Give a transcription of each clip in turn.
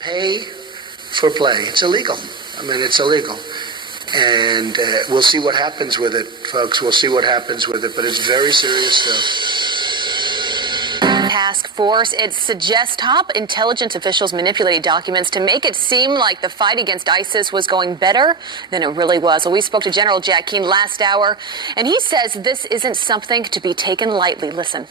Pay for play. It's illegal. I mean, it's illegal. And we'll see what happens with it, folks. We'll see what happens with it. But it's very serious stuff. Task force. It suggests top intelligence officials manipulated documents to make it seem like the fight against ISIS was going better than it really was. Well, we spoke to General Jack Keane last hour, and he says this isn't something to be taken lightly. Listen.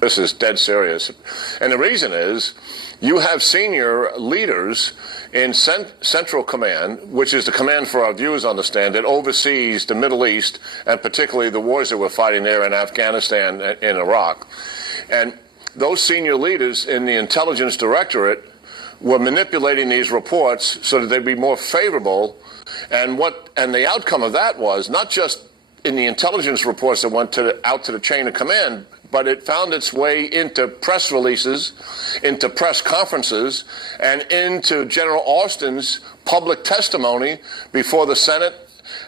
This is dead serious. And the reason is you have senior leaders in Central Command, which is the command, for our viewers understand, that oversees the Middle East and particularly the wars that we're fighting there in Afghanistan and in Iraq. And those senior leaders in the intelligence directorate were manipulating these reports so that they'd be more favorable. And the outcome of that was not just in the intelligence reports that went out to the chain of command, but it found its way into press releases, into press conferences, and into General Austin's public testimony before the Senate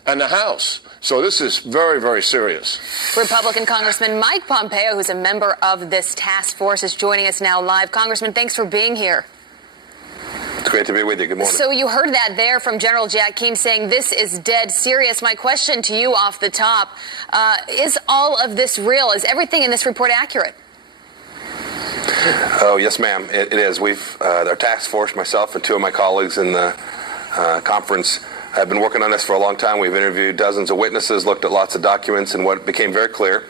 and the House. So this is very, very serious. Republican Congressman Mike Pompeo, who's a member of this task force, is joining us now live. Congressman, thanks for being here. It's great to be with you. Good morning. So you heard that there from General Jack Keane saying this is dead serious. My question to you off the top, is all of this real? Is everything in this report accurate? Oh, yes, ma'am. It is. Our task force, myself and two of my colleagues in the conference, have been working on this for a long time. We've interviewed dozens of witnesses, looked at lots of documents, and what became very clear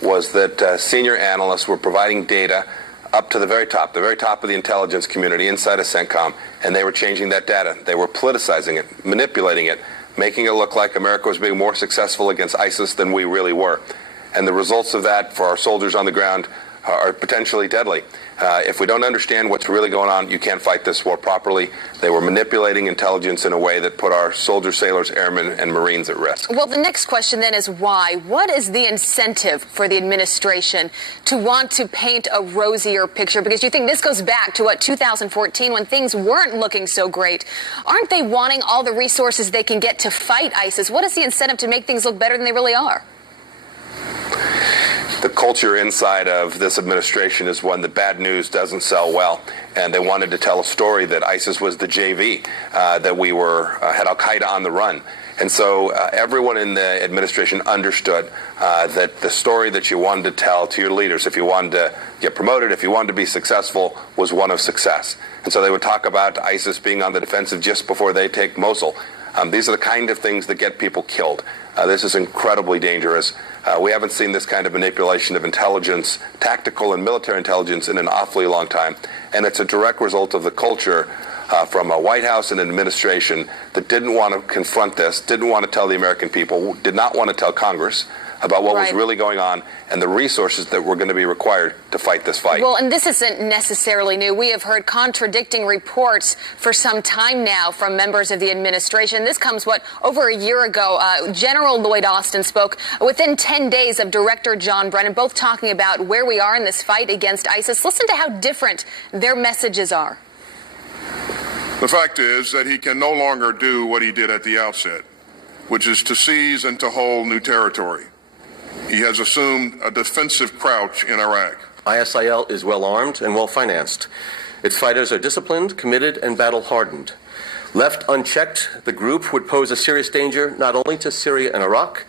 was that senior analysts were providing data up to the very top of the intelligence community inside of CENTCOM, and they were changing that data. They were politicizing it, manipulating it, making it look like America was being more successful against ISIS than we really were. And the results of that for our soldiers on the ground are potentially deadly. If we don't understand what's really going on, you can't fight this war properly. They were manipulating intelligence in a way that put our soldiers, sailors, airmen, and Marines at risk. Well, the next question then is why? What is the incentive for the administration to want to paint a rosier picture? Because you think this goes back to, 2014 when things weren't looking so great. Aren't they wanting all the resources they can get to fight ISIS? What is the incentive to make things look better than they really are? The culture inside of this administration is one that bad news doesn't sell well, and they wanted to tell a story that ISIS was the JV, that we had Al-Qaeda on the run. And so everyone in the administration understood that the story that you wanted to tell to your leaders, if you wanted to get promoted, if you wanted to be successful, was one of success. And so they would talk about ISIS being on the defensive just before they take Mosul. These are the kind of things that get people killed. This is incredibly dangerous. We haven't seen this kind of manipulation of intelligence, tactical and military intelligence, in an awfully long time. And it's a direct result of the culture from a White House and an administration that didn't want to confront this, didn't want to tell the American people, did not want to tell Congress about what was really going on and the resources that were going to be required to fight this fight. Well, and this isn't necessarily new. We have heard contradicting reports for some time now from members of the administration. This comes, over a year ago. General Lloyd Austin spoke within 10 days of Director John Brennan, both talking about where we are in this fight against ISIS. Listen to how different their messages are. The fact is that he can no longer do what he did at the outset, which is to seize and to hold new territory. He has assumed a defensive crouch in Iraq. ISIL is well armed and well financed. Its fighters are disciplined, committed, and battle hardened. Left unchecked, the group would pose a serious danger not only to Syria and Iraq,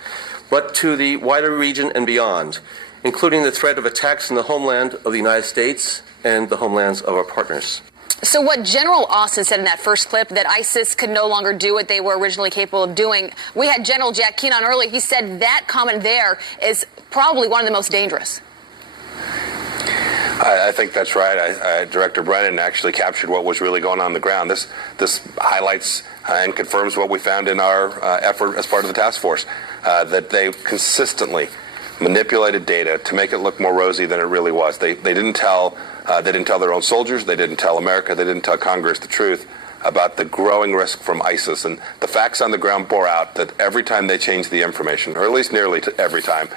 but to the wider region and beyond, including the threat of attacks in the homeland of the United States and the homelands of our partners. So what General Austin said in that first clip, that ISIS could no longer do what they were originally capable of doing, we had General Jack Keane on earlier. He said that comment there is probably one of the most dangerous. I think that's right. Director Brennan actually captured what was really going on the ground. This highlights and confirms what we found in our effort as part of the task force, that they consistently manipulated data to make it look more rosy than it really was. They didn't tell their own soldiers, they didn't tell America, they didn't tell Congress the truth about the growing risk from ISIS. And the facts on the ground bore out that every time they changed the information, or at least nearly every time,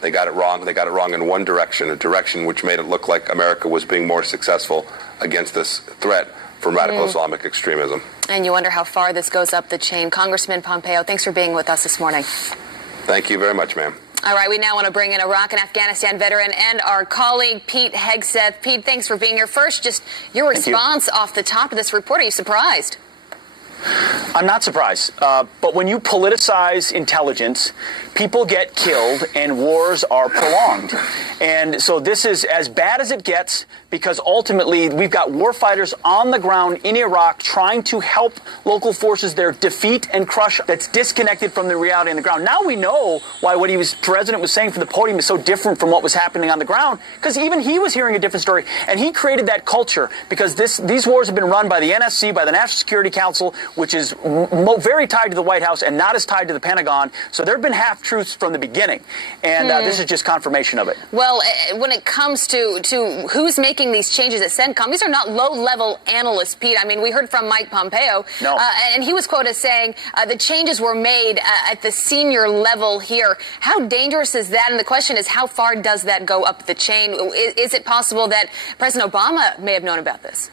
they got it wrong. They got it wrong in one direction, a direction which made it look like America was being more successful against this threat from radical Islamic extremism. And you wonder how far this goes up the chain. Congressman Pompeo, thanks for being with us this morning. Thank you very much, ma'am. All right, we now want to bring in Iraq and Afghanistan veteran and our colleague, Pete Hegseth. Pete, thanks for being here. First, just your response off the top of this report. Are you surprised? I'm not surprised. But when you politicize intelligence, people get killed and wars are prolonged. And so this is as bad as it gets because ultimately we've got warfighters on the ground in Iraq trying to help local forces there defeat and crush that's disconnected from the reality on the ground. Now we know why what president was saying from the podium is so different from what was happening on the ground, because even he was hearing a different story. And he created that culture because these wars have been run by the NSC, by the National Security Council, which is very tied to the White House and not as tied to the Pentagon. So there have been half-truths from the beginning. And this is just confirmation of it. Well, when it comes to who's making these changes at CENTCOM, these are not low-level analysts, Pete. I mean, we heard from Mike Pompeo, and he was quoted as saying the changes were made at the senior level here. How dangerous is that? And the question is, how far does that go up the chain? Is it possible that President Obama may have known about this?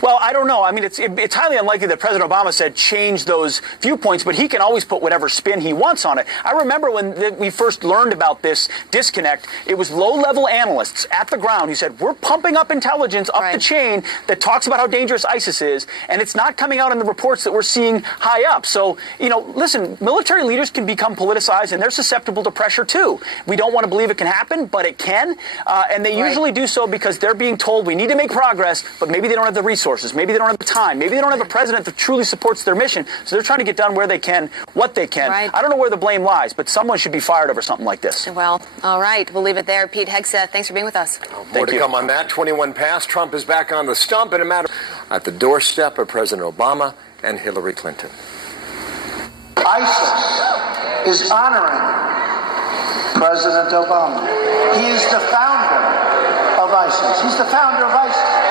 Well, I don't know. I mean, it's highly unlikely that President Obama said change those viewpoints, but he can always put whatever spin he wants on it. I remember when we first learned about this disconnect, it was low-level analysts at the ground who said, we're pumping up intelligence up the chain that talks about how dangerous ISIS is, and it's not coming out in the reports that we're seeing high up. So, listen, military leaders can become politicized, and they're susceptible to pressure, too. We don't want to believe it can happen, but it can, and they usually do so because they're being told we need to make progress, but maybe they don't have the resources. Maybe they don't have the time. Maybe they don't have a president that truly supports their mission. So they're trying to get done where they can, what they can. I don't know where the blame lies, but someone should be fired over something like this. Well, all right. We'll leave it there. Pete Hegseth, thanks for being with us. More to come on that. 21 past. Trump is back on the stump in a matter at the doorstep of President Obama and Hillary Clinton. ISIS is honoring President Obama. He is the founder of ISIS. He's the founder of ISIS.